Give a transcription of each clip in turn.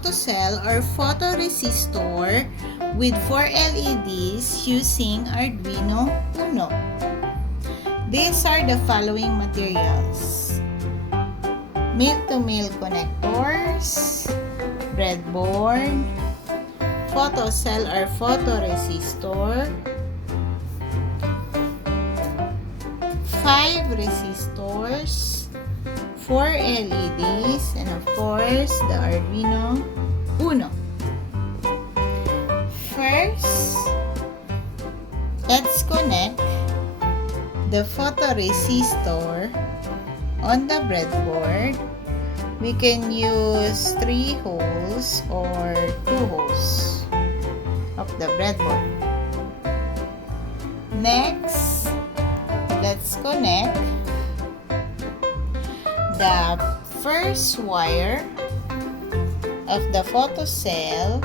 photocell or photoresistor with 4 LEDs using Arduino Uno. These are the following materials: male-to-male connectors, breadboard, photocell or photoresistor, 5 resistors, 4 LEDs, and of course, the Arduino Uno. First, let's connect the photoresistor on the breadboard. We can use 3 holes or 2 holes of the breadboard. Next, let's connect the first wire of the photocell,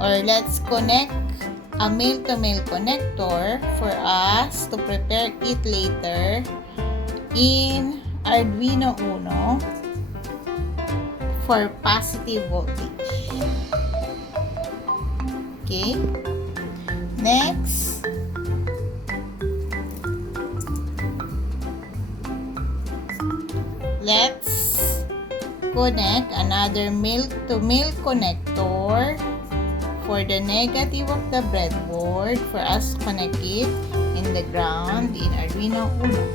or let's connect a male-to-male connector for us to prepare it later in Arduino Uno for positive voltage. Okay. Next, let's connect another male-to-male connector for the negative of the breadboard for us to connect it in the ground in Arduino Uno.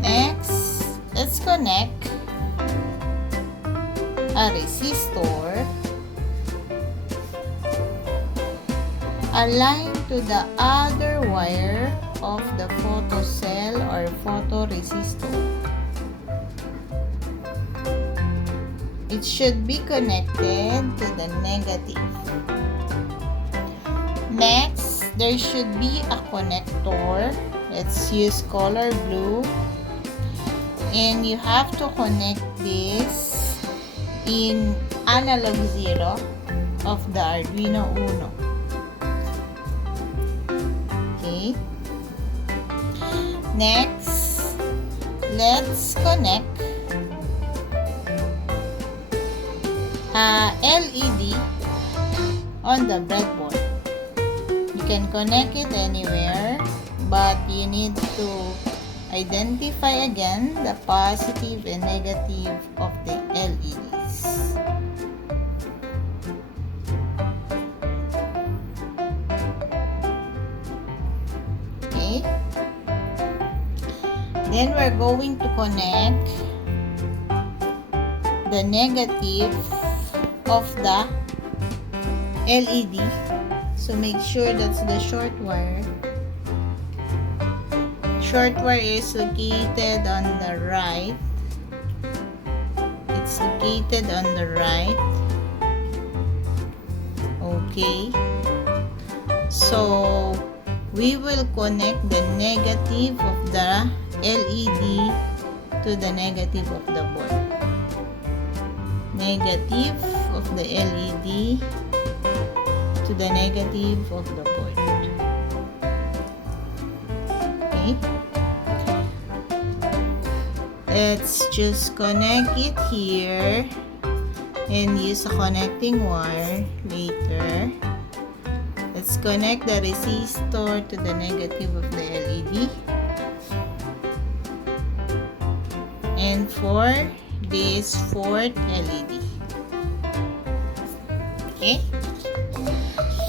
Next, let's connect a resistor aligned to the other wire of the photocell or photoresistor. It should be connected to the negative. Next, there should be a connector. Let's use color blue. And you have to connect this in analog 0 of the Arduino Uno. Okay. Next, let's connect a LED on the breadboard. You can connect it anywhere, but you need to identify again the positive and negative of the LEDs. Okay. Then we're going to connect the negative of the LED. So make sure that's the short wire. Short wire is located on the right. It's located on the right. Okay. So we will connect the negative of the LED to the negative of the board. Negative of the LED to the negative of the board. Okay. Let's just connect it here and use a connecting wire later. Let's connect the resistor to the negative of the LED. And for this 4th LED. Okay.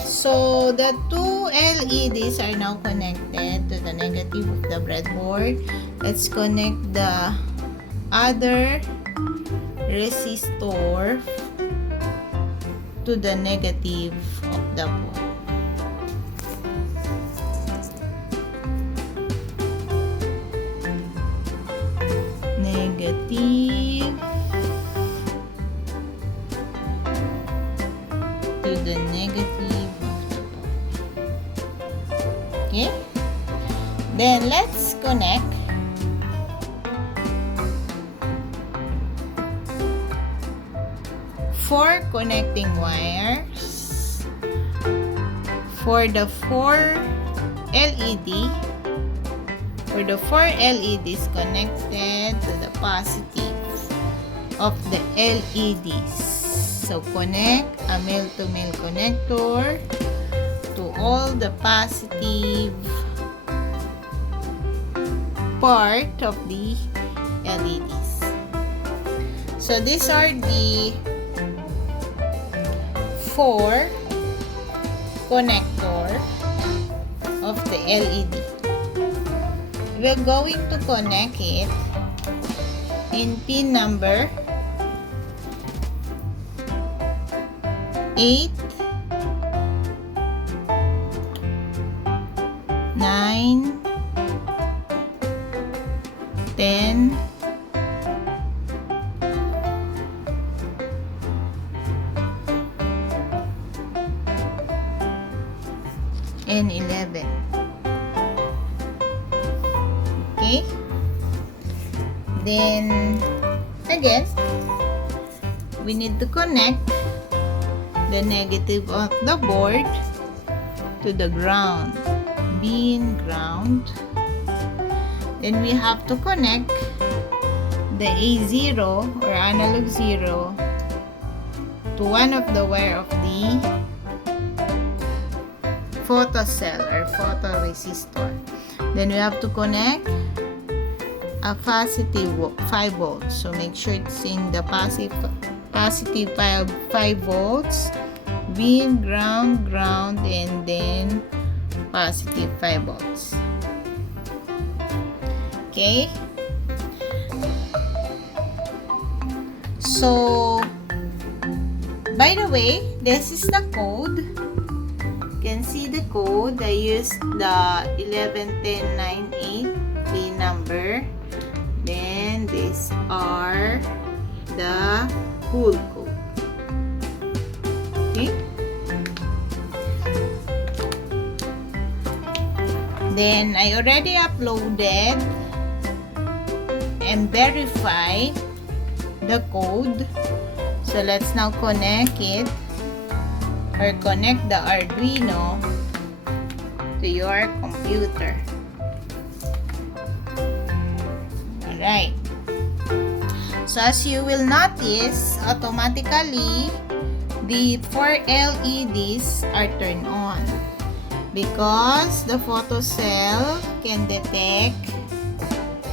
So the 2 LEDs are now connected to the negative of the breadboard. Let's connect the other resistor to the negative of the board. Negative to the negative of the board. Okay. Then let's connect four connecting wires for the 4 LED. For the 4 LEDs connected to the positive of the LEDs. So connect a male-to-male connector to all the positive part of the LEDs. So these are the 4 connector of the LED. We're going to connect it in pin number 8, 9, 10, and 11. Okay? Then, again, we need to connect the negative of the board to the ground. Being ground. Then we have to connect the A0 or analog 0 to one of the wire of the photocell or photoresistor. Then we have to connect a positive 5 volts. So make sure it's in the positive 5 volts, being ground, and then positive 5 volts. Okay? So, by the way, this is the code. You can see the code. I used the 111098 pin number. Then, these are the full code. Okay? Then, I already uploaded and verify the code. So let's now connect it or connect the Arduino to your computer. Alright. So as you will notice, automatically the 4 LEDs are turned on because the photocell can detect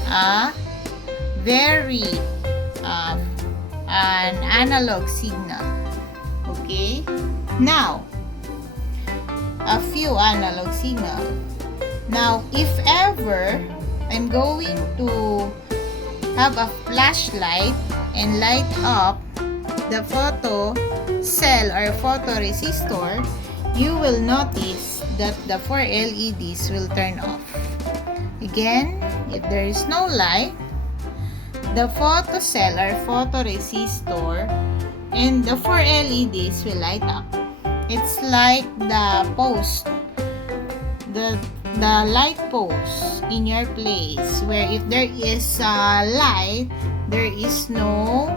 a very an analog signal. Okay, now a few analog signal. Now if ever I'm going to have a flashlight and light up the photocell or photoresistor, you will notice that the 4 LEDs will turn off. Again, if there is no light, the photocell or photoresistor and the 4 LEDs will light up. It's like the post, the light post in your place where if there is a light, there is no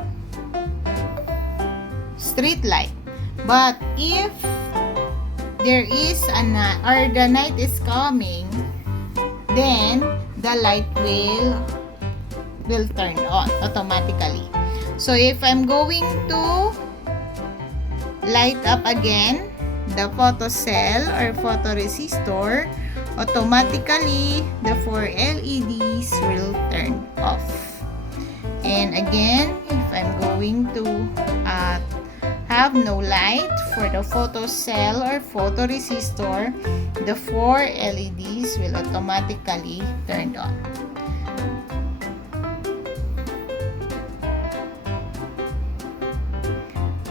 street light. But if there is a night or the night is coming, then the light will turn on automatically. So if I'm going to light up again the photocell or photoresistor, automatically the 4 LEDs will turn off. And again, if I'm going to have no light for the photocell or photoresistor, the 4 LEDs will automatically turn on.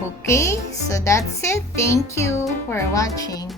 Okay, so that's it. Thank you for watching.